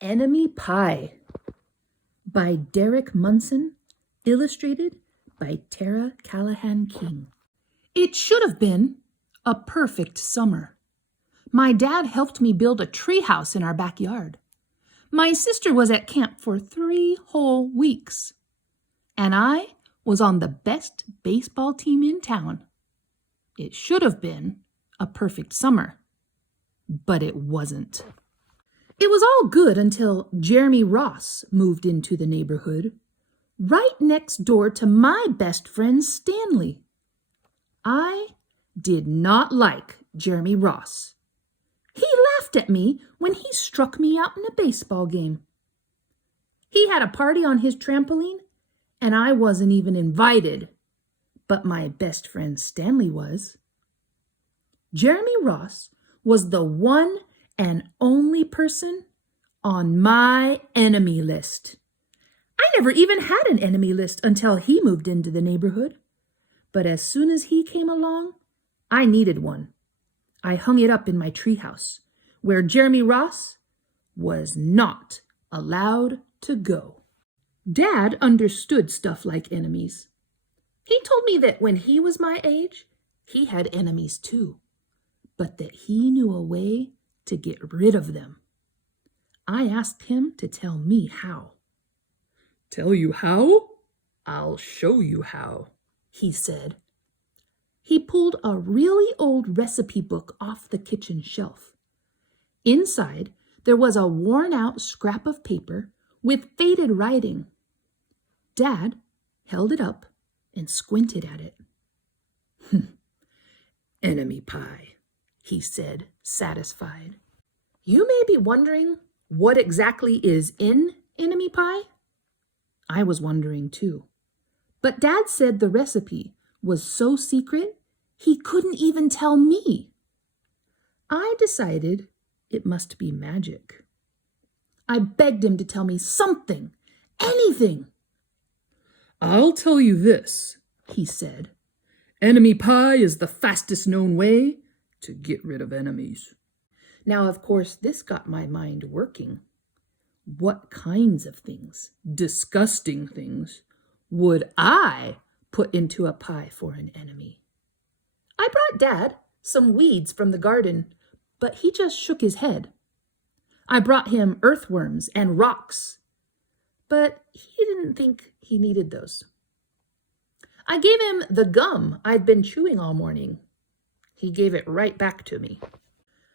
Enemy Pie by Derek Munson, illustrated by Tara Callahan King. It should have been a perfect summer. My dad helped me build a treehouse in our backyard. My sister was at camp for 3 whole weeks. And I was on the best baseball team in town. It should have been a perfect summer, but it wasn't. It was all good until Jeremy Ross moved into the neighborhood, right next door to my best friend Stanley. I did not like Jeremy Ross. He laughed at me when he struck me out in a baseball game. He had a party on his trampoline, and I wasn't even invited, but my best friend Stanley was. Jeremy Ross was the one and only person on my enemy list. I never even had an enemy list until he moved into the neighborhood. But as soon as he came along, I needed one. I hung it up in my treehouse, where Jeremy Ross was not allowed to go. Dad understood stuff like enemies. He told me that when he was my age, he had enemies too, but that he knew a way to get rid of them. I asked him to tell me how. "Tell you how? I'll show you how," he said. He pulled a really old recipe book off the kitchen shelf. Inside, there was a worn-out scrap of paper with faded writing. Dad held it up and squinted at it. "Enemy pie," he said, satisfied. You may be wondering what exactly is in enemy pie? I was wondering too. But Dad said the recipe was so secret, he couldn't even tell me. I decided it must be magic. I begged him to tell me something, anything. "I'll tell you this," he said. "Enemy pie is the fastest known way to get rid of enemies." Now, of course, this got my mind working. What kinds of things, disgusting things, would I put into a pie for an enemy? I brought Dad some weeds from the garden, but he just shook his head. I brought him earthworms and rocks, but he didn't think he needed those. I gave him the gum I'd been chewing all morning. He gave it right back to me.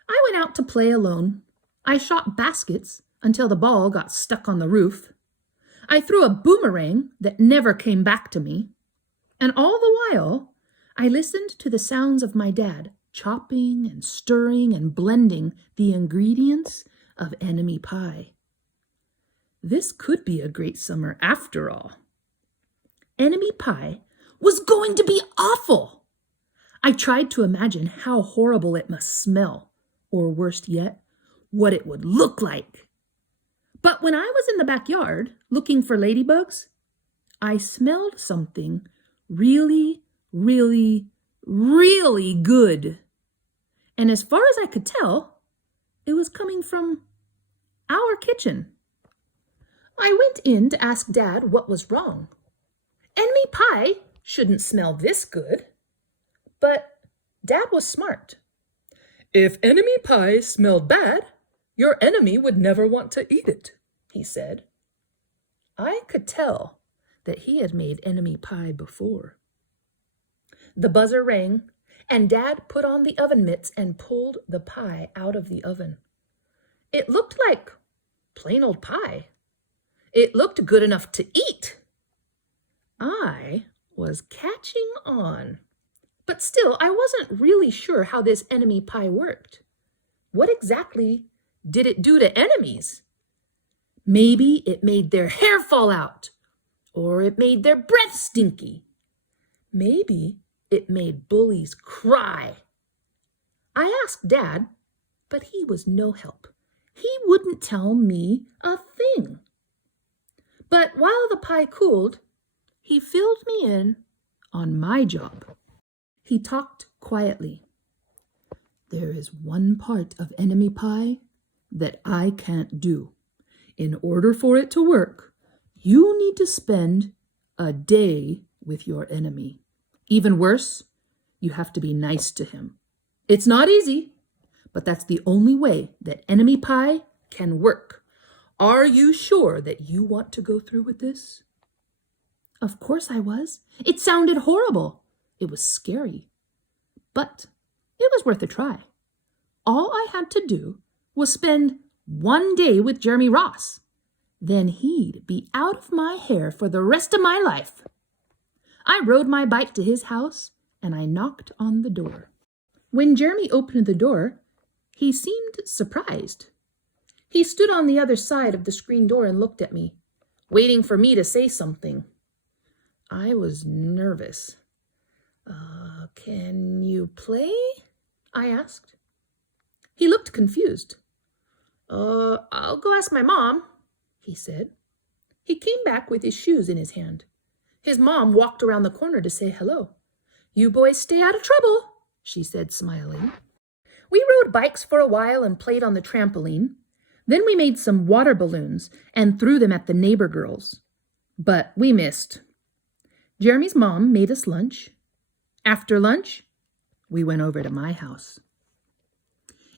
I went out to play alone. I shot baskets until the ball got stuck on the roof. I threw a boomerang that never came back to me. And all the while, I listened to the sounds of my dad chopping and stirring and blending the ingredients of enemy pie. This could be a great summer after all. Enemy pie was going to be awful. I tried to imagine how horrible it must smell, or worse yet, what it would look like. But when I was in the backyard looking for ladybugs, I smelled something really, really, really good. And as far as I could tell, it was coming from our kitchen. I went in to ask Dad what was wrong. Enemy pie shouldn't smell this good. But Dad was smart. "If enemy pie smelled bad, your enemy would never want to eat it," he said. I could tell that he had made enemy pie before. The buzzer rang, and Dad put on the oven mitts and pulled the pie out of the oven. It looked like plain old pie. It looked good enough to eat. I was catching on. But still, I wasn't really sure how this enemy pie worked. What exactly did it do to enemies? Maybe it made their hair fall out, or it made their breath stinky. Maybe it made bullies cry. I asked Dad, but he was no help. He wouldn't tell me a thing. But while the pie cooled, he filled me in on my job. He talked quietly. "There is one part of enemy pie that I can't do, In order for it to work, you need to spend a day with your enemy. Even worse, you have to be nice to him. It's not easy, but that's the only way that enemy pie can work. Are you sure that you want to go through with this? Of course I was. It sounded horrible. It was scary. But it was worth a try. All I had to do was spend one day with Jeremy Ross. Then he'd be out of my hair for the rest of my life. I rode my bike to his house and I knocked on the door. When Jeremy opened the door, he seemed surprised. He stood on the other side of the screen door and looked at me, waiting for me to say something. I was nervous. Can you play? I asked. He looked confused. I'll go ask my mom, he said. He came back with his shoes in his hand. His mom walked around the corner to say hello. You boys stay out of trouble, she said, smiling. We rode bikes for a while and played on the trampoline. Then we made some water balloons and threw them at the neighbor girls. But we missed. Jeremy's mom made us lunch. After lunch, we went over to my house.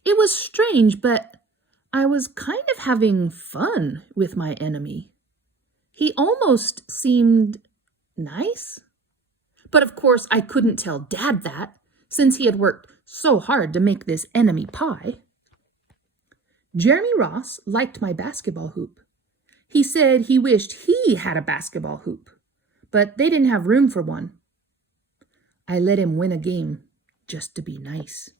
It was strange, but I was kind of having fun with my enemy. He almost seemed nice. But of course, I couldn't tell Dad that, since he had worked so hard to make this enemy pie. Jeremy Ross liked my basketball hoop. He said he wished he had a basketball hoop, but they didn't have room for one. I let him win a game just to be nice.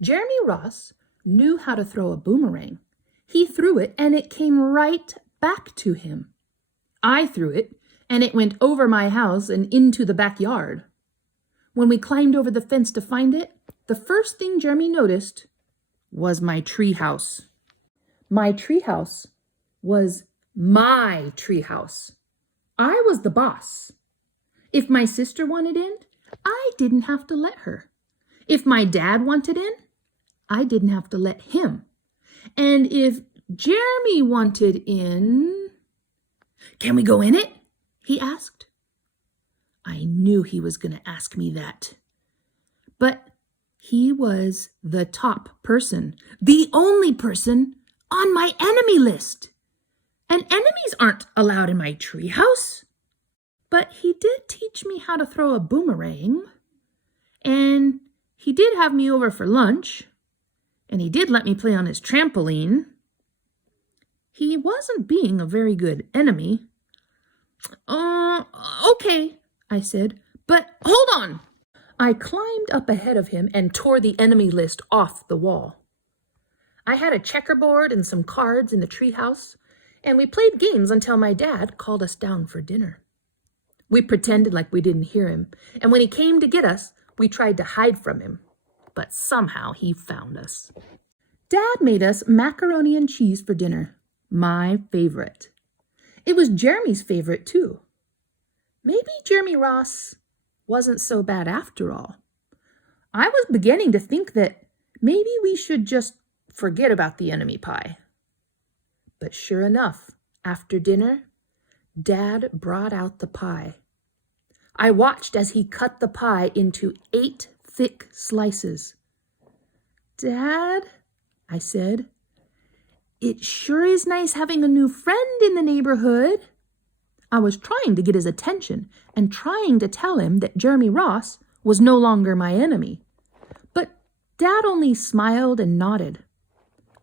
Jeremy Ross knew how to throw a boomerang. He threw it and it came right back to him. I threw it and it went over my house and into the backyard. When we climbed over the fence to find it, the first thing Jeremy noticed was my treehouse. My treehouse was my treehouse. I was the boss. If my sister wanted in, I didn't have to let her. If my dad wanted in, I didn't have to let him. And if Jeremy wanted in... Can we go in it? He asked. I knew he was going to ask me that. But he was the top person, the only person on my enemy list. And enemies aren't allowed in my treehouse. But he did teach me how to throw a boomerang. And he did have me over for lunch. And he did let me play on his trampoline. He wasn't being a very good enemy. Okay, I said, but hold on. I climbed up ahead of him and tore the enemy list off the wall. I had a checkerboard and some cards in the treehouse, and we played games until my dad called us down for dinner. We pretended like we didn't hear him, and when he came to get us, we tried to hide from him, but somehow he found us. Dad made us macaroni and cheese for dinner, my favorite. It was Jeremy's favorite too. Maybe Jeremy Ross wasn't so bad after all. I was beginning to think that maybe we should just forget about the enemy pie. But sure enough, after dinner, Dad brought out the pie. I watched as he cut the pie into 8 thick slices. Dad, I said, it sure is nice having a new friend in the neighborhood. I was trying to get his attention and trying to tell him that Jeremy Ross was no longer my enemy. But Dad only smiled and nodded.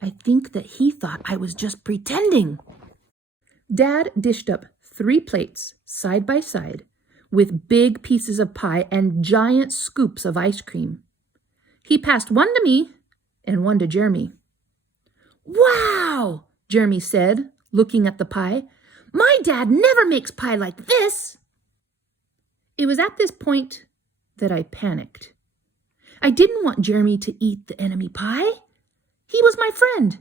I think that he thought I was just pretending. Dad dished up 3 plates side by side with big pieces of pie and giant scoops of ice cream. He passed one to me and one to Jeremy. Wow, Jeremy said, looking at the pie. My dad never makes pie like this. It was at this point that I panicked. I didn't want Jeremy to eat the enemy pie. He was my friend.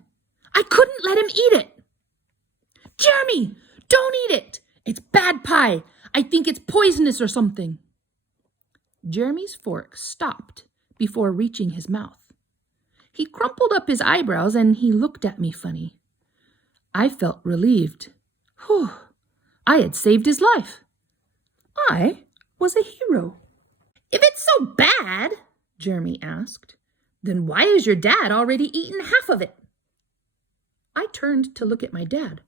I couldn't let him eat it. Jeremy, don't eat it. It's bad pie. I think it's poisonous or something. Jeremy's fork stopped before reaching his mouth. He crumpled up his eyebrows and he looked at me funny. I felt relieved. Whew, I had saved his life. I was a hero. If it's so bad, Jeremy asked, then why is your dad already eaten half of it? I turned to look at my dad.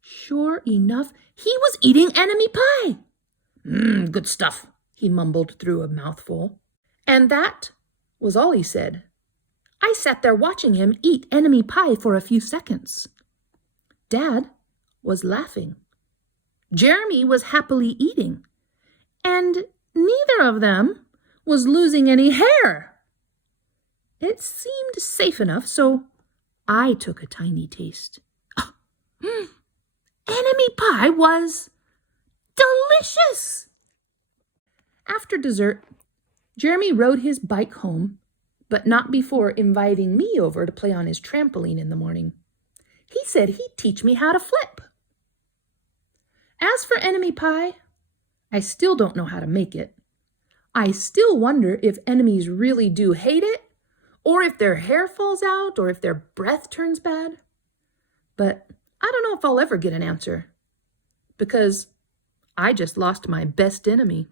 Sure enough, he was eating enemy pie. Good stuff, he mumbled through a mouthful. And that was all he said. I sat there watching him eat enemy pie for a few seconds. Dad was laughing. Jeremy was happily eating. And neither of them was losing any hair. It seemed safe enough, so I took a tiny taste. Enemy pie was delicious. After dessert, Jeremy rode his bike home, but not before inviting me over to play on his trampoline in the morning. He said he'd teach me how to flip. As for enemy pie, I still don't know how to make it. I still wonder if enemies really do hate it, or if their hair falls out, or if their breath turns bad. But I don't know if I'll ever get an answer, because I just lost my best enemy.